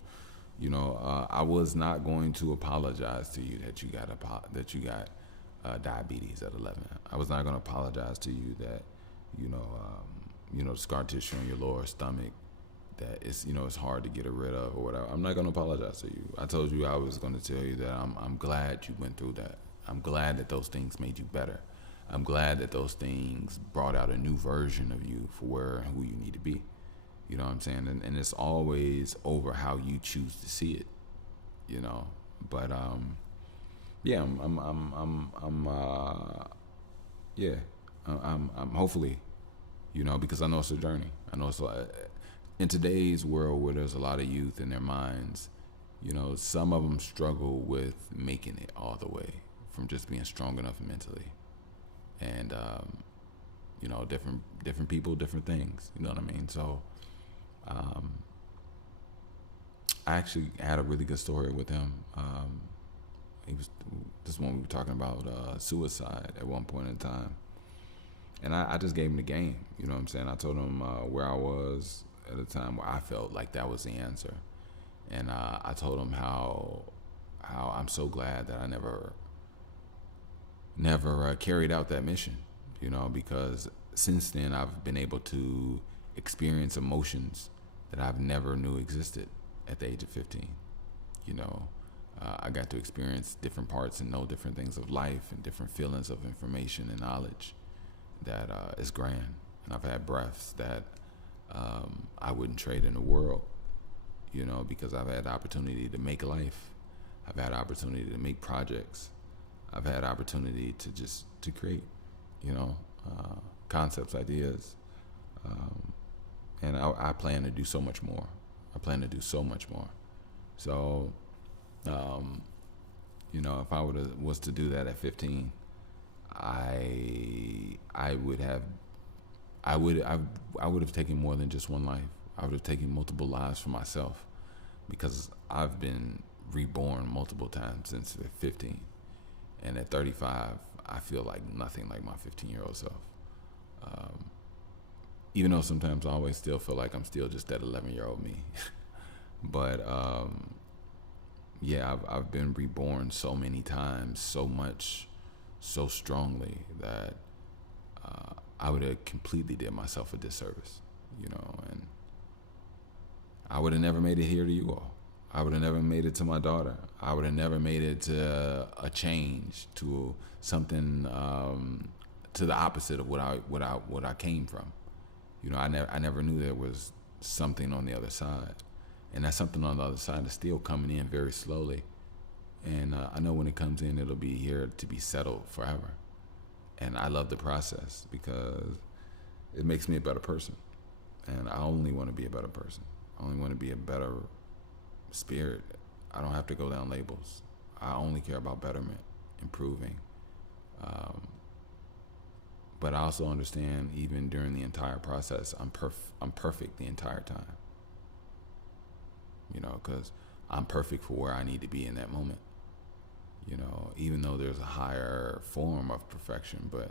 I was not going to apologize to you that you got diabetes at 11. I was not going to apologize to you that the scar tissue on your lower stomach that it's hard to get rid of or whatever. I'm not going to apologize to you. I told you I was going to tell you that I'm glad you went through that. I'm glad that those things made you better. I'm glad that those things brought out a new version of you for where and who you need to be. You know what I'm saying? And it's always over how you choose to see it. But yeah, I'm hopefully, because I know it's a journey. I know it's in today's world where there's a lot of youth in their minds. Some of them struggle with making it all the way, from just being strong enough mentally, and different people, different things. You know what I mean? So I actually had a really good story with him. This one we were talking about suicide at one point in time, and I just gave him the game. You know what I'm saying? I told him where I was at a time where I felt like that was the answer, and I told him how how I'm so glad that I never carried out that mission, because since then I've been able to experience emotions that I've never knew existed at the age of 15. You know, I got to experience different parts and know different things of life and different feelings of information and knowledge that is grand. And I've had breaths that I wouldn't trade in the world, because I've had the opportunity to make life. I've had opportunity to make projects. I've had opportunity to create, concepts, ideas. And I plan to do so much more. So, if I was to do that at 15, I would have taken more than just one life. I would have taken multiple lives for myself, because I've been reborn multiple times since 15. And at 35, I feel like nothing like my 15-year-old self. Even though sometimes I always still feel like I'm still just that 11-year-old me. But yeah, I've been reborn so many times, so much, so strongly that I would have completely did myself a disservice, and I would have never made it here to you all. I would have never made it to my daughter. I would have never made it to a change, to something, to the opposite of what I came from. I never knew there was something on the other side, and that something on the other side is still coming in very slowly. And I know when it comes in, it'll be here to be settled forever. And I love the process because it makes me a better person. And I only want to be a better person. I only want to be a better spirit. I don't have to go down labels. I only care about betterment, improving. But I also understand, even during the entire process, I'm perfect the entire time. Because I'm perfect for where I need to be in that moment. Even though there's a higher form of perfection, but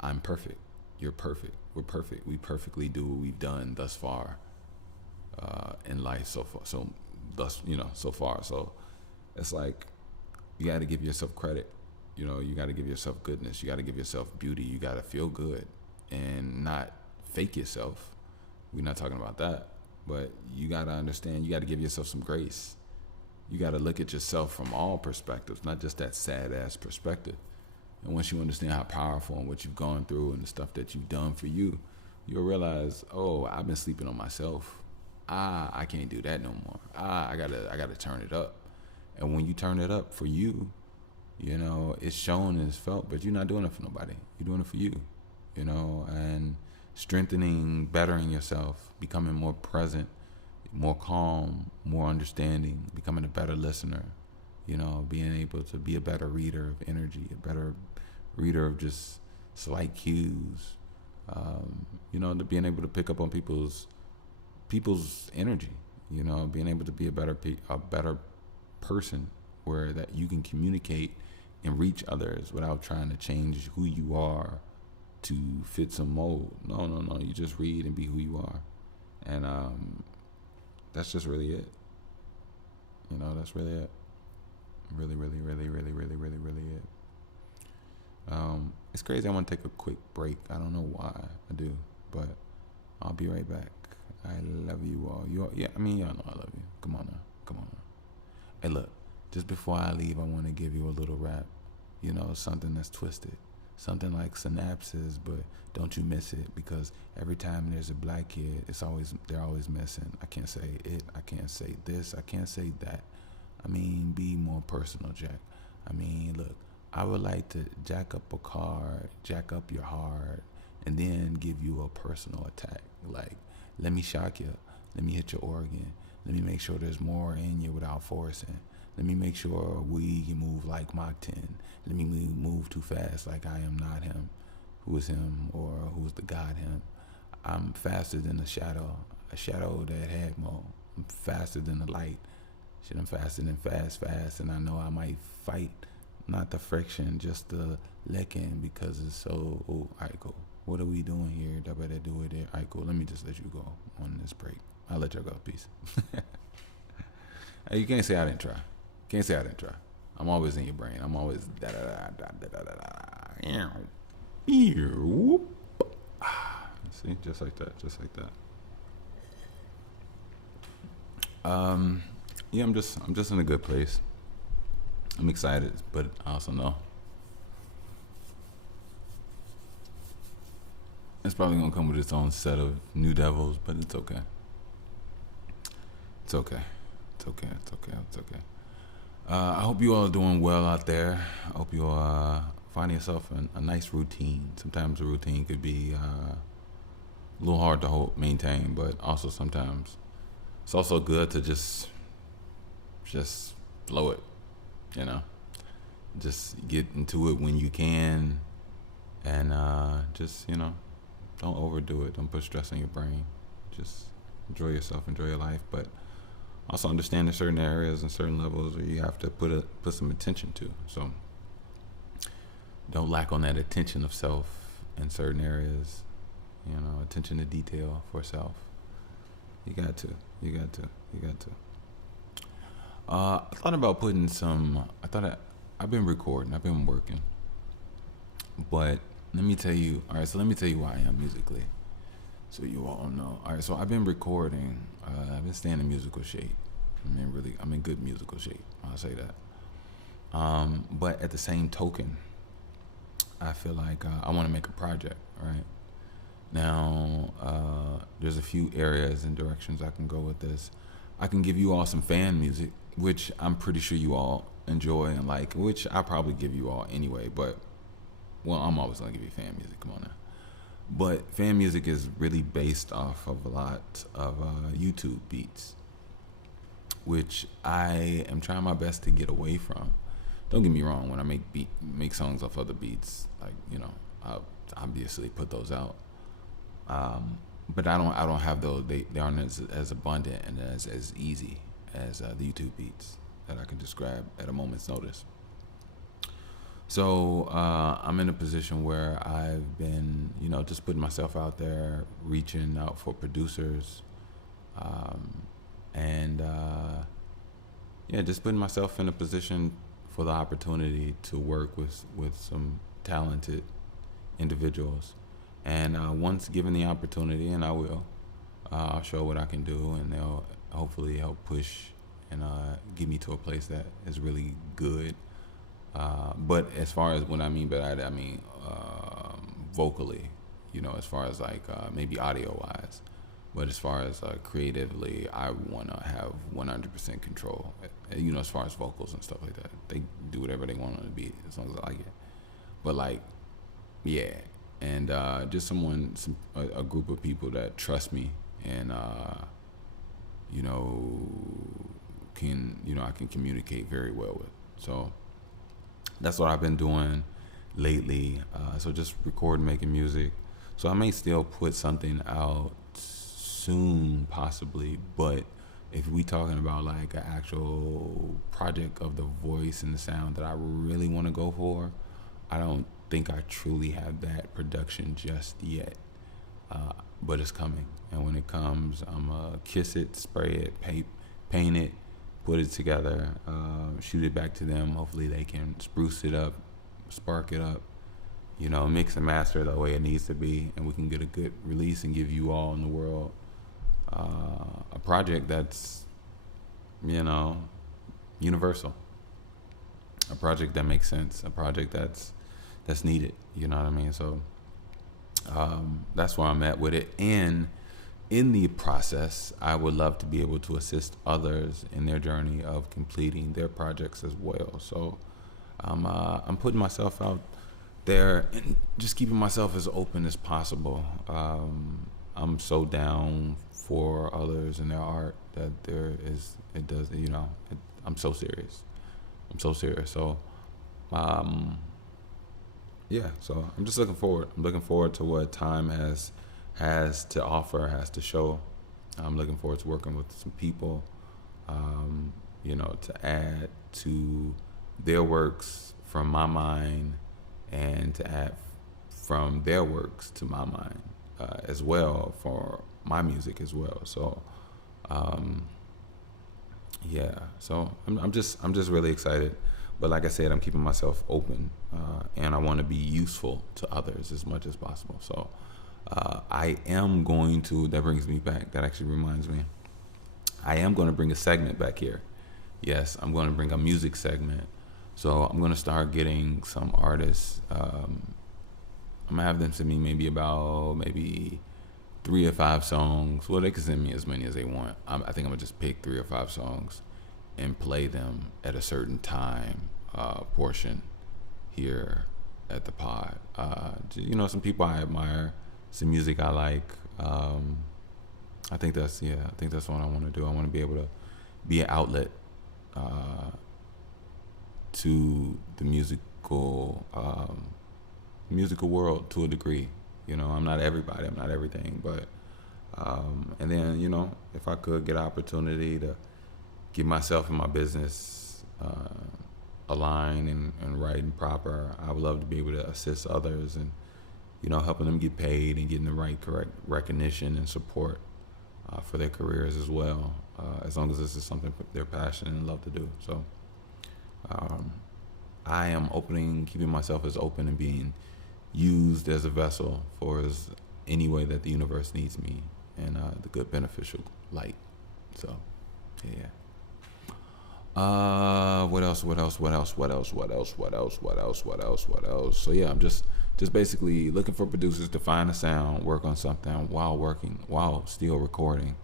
I'm perfect. You're perfect. We're perfect. We perfectly do what we've done thus far in life so far. So far. So it's like, you got to give yourself credit. You got to give yourself goodness. You got to give yourself beauty. You got to feel good and not fake yourself. We're not talking about that. But you got to understand, you got to give yourself some grace. You got to look at yourself from all perspectives, not just that sad-ass perspective. And once you understand how powerful and what you've gone through and the stuff that you've done for you, you'll realize, oh, I've been sleeping on myself. I can't do that no more. I gotta turn it up. And when you turn it up for you, it's shown and it's felt, but you're not doing it for nobody. You're doing it for you, and strengthening, bettering yourself, becoming more present, more calm, more understanding, becoming a better listener, being able to be a better reader of energy, a better reader of just slight cues, to being able to pick up on people's energy, being able to be a better person, where that you can communicate and reach others without trying to change who you are to fit some mold. No. You just read and be who you are. And that's just really it. That's really it. Really, really, really, really, really, really, really it. It's crazy. I want to take a quick break. I don't know why I do, but I'll be right back. I love you all. Y'all know I love you. Come on now. Hey, look, just before I leave, I want to give you a little rap. Something that's twisted. Something like synapses, but don't you miss it, because every time there's a black kid, they're always missing. I can't say it. I can't say this. I can't say that. Be more personal, Jack. Look, I would like to jack up a car, jack up your heart, and then give you a personal attack. Like, let me shock you. Let me hit your organ. Let me make sure there's more in you without forcing. Let me make sure we move like Mach 10. Let me move too fast like I am not him. Who is him, or who's the God him? I'm faster than a shadow that had more. I'm faster than the light. Shit, I'm faster than fast. And I know I might fight, not the friction, just the licking, because it's so, all right, cool. What are we doing here? That better do it there. All right, cool. Let me just let you go on this break. I'll let you go. Peace. You can't say I didn't try. Can't say I didn't try. I'm always in your brain. I'm always da da da da da da da. See, just like that, just like that. Yeah, I'm just in a good place. I'm excited, but I also know it's probably gonna come with its own set of new devils, but it's okay. It's okay. It's okay. It's okay. It's okay. I hope you all are doing well out there. I hope you all find yourself a nice routine. Sometimes a routine could be a little hard to maintain, but also sometimes it's also good to just flow it. You know, just get into it when you can, and just don't overdo it. Don't put stress on your brain. Just enjoy yourself, enjoy your life, but also understand there's certain areas and certain levels where you have to put some attention to. So don't lack on that attention of self in certain areas. Attention to detail for self. You got to. I thought about putting some. I've been recording. I've been working, but let me tell you. All right, so let me tell you why I am musically, so you all know. All right, so I've been recording. I've been staying in musical shape. I'm in good musical shape. I'll say that. But at the same token, I feel like I want to make a project. Right now, there's a few areas and directions I can go with this. I can give you all some fan music, which I'm pretty sure you all enjoy and like, which I probably give you all anyway. But I'm always gonna give you fan music. Come on now. But fan music is really based off of a lot of YouTube beats, which I am trying my best to get away from. Don't get me wrong, when I make songs off other beats, like, I'll obviously put those out. But I don't have those. They aren't as abundant and as easy as the YouTube beats that I can just grab at a moment's notice. So I'm in a position where I've been, just putting myself out there, reaching out for producers, and just putting myself in a position for the opportunity to work with some talented individuals. And once given the opportunity, and I will, I'll show what I can do, and they'll hopefully help push and get me to a place that is really good. But as far as what I mean by that, I mean vocally, as far as like maybe audio wise. But as far as creatively, I want to have 100% control, as far as vocals and stuff like that. They do whatever they want on the beat, as long as I like it. But like, yeah. And just a group of people that trust me and, I can communicate very well with. So that's what I've been doing lately. So just recording, making music. So I may still put something out soon, possibly, but if we talking about like an actual project of the voice and the sound that I really want to go for, I don't think I truly have that production just yet, but it's coming. And when it comes, I'm gonna kiss it, spray it, paint it, put it together, shoot it back to them. Hopefully they can spruce it up, spark it up, mix and master the way it needs to be, and we can get a good release and give you all in the world a project that's, universal, a project that makes sense, a project that's needed. You know what I mean? So that's where I'm at with it. And in the process, I would love to be able to assist others in their journey of completing their projects as well. So I'm putting myself out there and just keeping myself as open as possible. I'm so down for others and their art that I'm so serious. So so I'm just looking forward. I'm looking forward to what time has to offer, has to show. I'm looking forward to working with some people, to add to their works from my mind, and to add from their works to my mind as well, for my music as well. So, Yeah, so I'm just really excited, but like I said, I'm keeping myself open, and I want to be useful to others as much as possible. So I am going to. That brings me back. That actually reminds me. I am going to bring a segment back here. Yes, I'm going to bring a music segment. So I'm going to start getting some artists. I'm gonna have them send me maybe 3 or 5 songs. Well, they can send me as many as they want. I think I'm gonna just pick 3 or 5 songs and play them at a certain time portion here at the pod. Some people I admire, some music I like. I think that's what I want to do. I want to be able to be an outlet uh, to the musical world to a degree. I'm not everybody. I'm not everything, but and then if I could get an opportunity to get myself and my business aligned and right and proper, I would love to be able to assist others and helping them get paid and getting the right correct recognition and support for their careers as well. As long as this is something they're passionate and love to do. So um, I am keeping myself as open and being used as a vessel for any way that the universe needs me in the good beneficial light. So yeah. What else? What else? What else? What else? What else? What else? What else? What else? What else? So yeah, I'm just basically looking for producers to find a sound, work on something while still recording.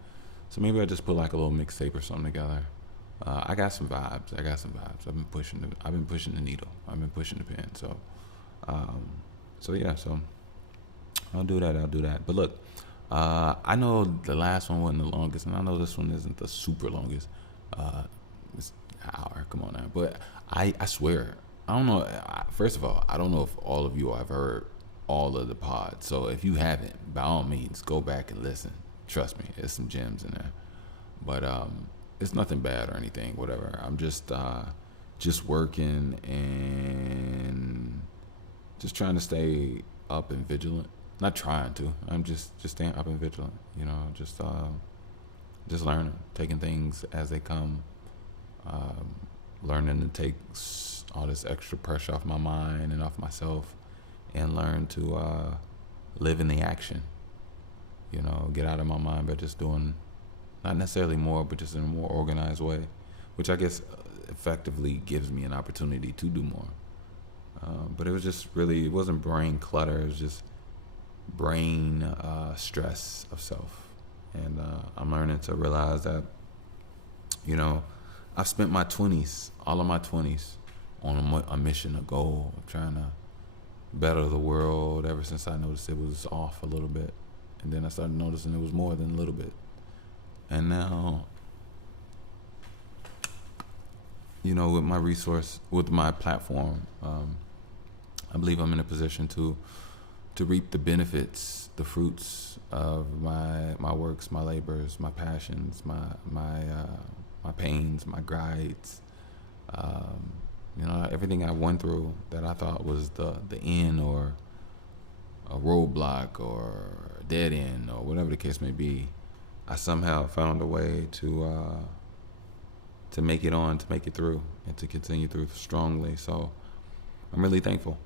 So maybe I just put like a little mixtape or something together. I got some vibes. I've been pushing the needle. I've been pushing the pen. So yeah. So I'll do that. But look, I know the last one wasn't the longest, and I know this one isn't the super longest. It's an hour. Come on now. But I swear, I don't know. First of all, I don't know if all of you have heard all of the pods. So if you haven't, by all means, go back and listen. Trust me, there's some gems in there. But it's nothing bad or anything. Whatever. I'm just working and just trying to stay up and vigilant. Not trying to. I'm just staying up and vigilant. Just learning, taking things as they come. Learning to take all this extra pressure off my mind and off myself, and learn to live in the action. Get out of my mind by just doing, not necessarily more, but just in a more organized way, which I guess effectively gives me an opportunity to do more. But it wasn't brain clutter. It was just brain stress of self. And I'm learning to realize that, I've spent all of my 20s on a mission, a goal of trying to better the world ever since I noticed it was off a little bit. And then I started noticing it was more than a little bit. And now, with my platform, I believe I'm in a position to reap the benefits, the fruits of my works, my labors, my passions, my pains, my guides, everything I went through that I thought was the end or a roadblock or a dead end or whatever the case may be. I somehow found a way to make it through, and to continue through strongly. So I'm really thankful.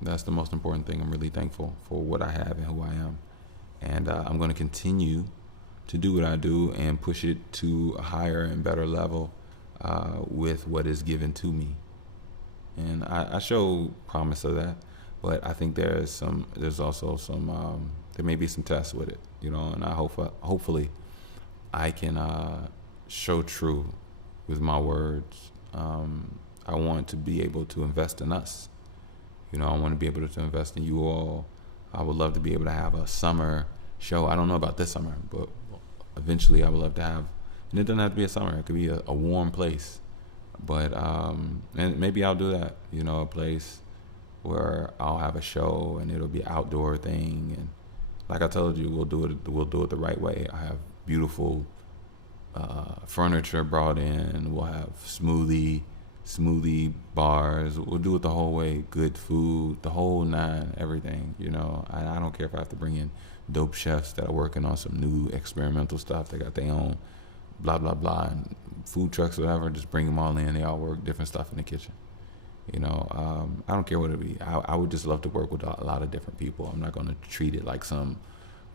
That's the most important thing. I'm really thankful for what I have and who I am. And I'm going to continue to do what I do and push it to a higher and better level with what is given to me. And I show promise of that. But I think there's also some, there may be some tests with it, and hopefully I can show true with my words. I want to be able to invest in us. I want to be able to invest in you all. I would love to be able to have a summer show. I don't know about this summer, but eventually I would love to have, and it doesn't have to be a summer. It could be a warm place. But, and maybe I'll do that, a place where I'll have a show and it'll be an outdoor thing. And like I told you, we'll do it the right way. I have beautiful furniture brought in. We'll have smoothie bars. We'll do it the whole way. Good food, the whole nine, everything. I don't care if I have to bring in dope chefs that are working on some new experimental stuff. They got their own blah blah blah and food trucks or whatever. Just bring them all in. They all work different stuff in the kitchen. I don't care what it be. I would just love to work with a lot of different people. I'm not going to treat it like some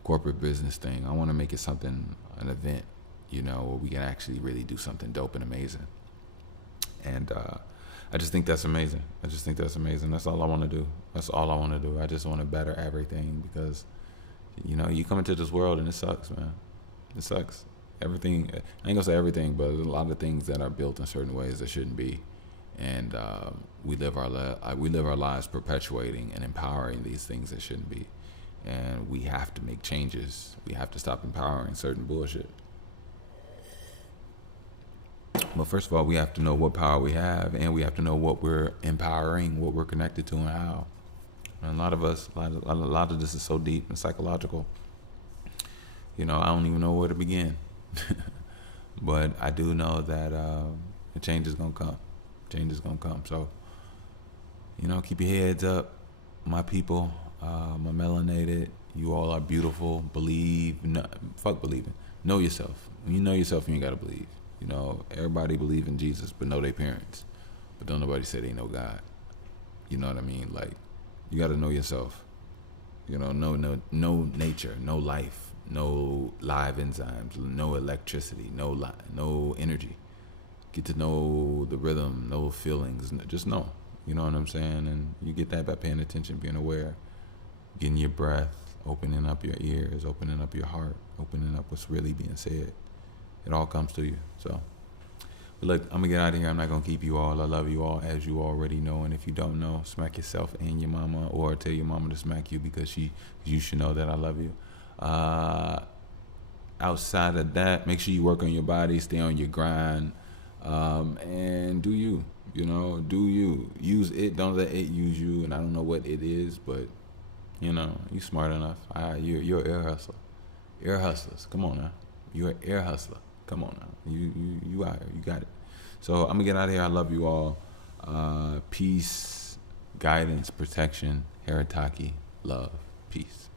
corporate business thing. I want to make it something, an event, where we can actually really do something dope and amazing. And I just think that's amazing. That's all I want to do. I just want to better everything because, you come into this world and it sucks, man. It sucks. Everything, I ain't gonna say everything, but there's a lot of things that are built in certain ways that shouldn't be. And we live our lives perpetuating and empowering these things that shouldn't be. And we have to make changes. We have to stop empowering certain bullshit. But first of all, we have to know what power we have, and we have to know what we're empowering, what we're connected to, and how. And a lot of this is so deep and psychological. I don't even know where to begin. But I do know that the change is gonna come. So, keep your heads up, my people, my melanated. You all are beautiful. Believe. No, fuck believing. Know yourself. When you know yourself, you ain't gotta believe. Everybody believe in Jesus, but know their parents. But don't nobody say they know God. You know what I mean? Like, you gotta know yourself. Know nature, know life, no live enzymes, no electricity, no energy. Get to know the rhythm, know feelings. Just know. You know what I'm saying? And you get that by paying attention, being aware, getting your breath, opening up your ears, opening up your heart, opening up what's really being said. It all comes to you. So, but look, I'm gonna get out of here. I'm not gonna keep you all. I love you all, as you already know. And if you don't know, smack yourself and your mama, or tell your mama to smack you because you should know that I love you. Outside of that, make sure you work on your body, stay on your grind, and do you. Do you. Use it. Don't let it use you. And I don't know what it is, but you smart enough. You're an air hustler. Air hustlers. Come on now. You're an air hustler. Come on now. You out here. You got it. So I'm gonna get out of here. I love you all. Peace, guidance, protection, Haritaki, love, peace.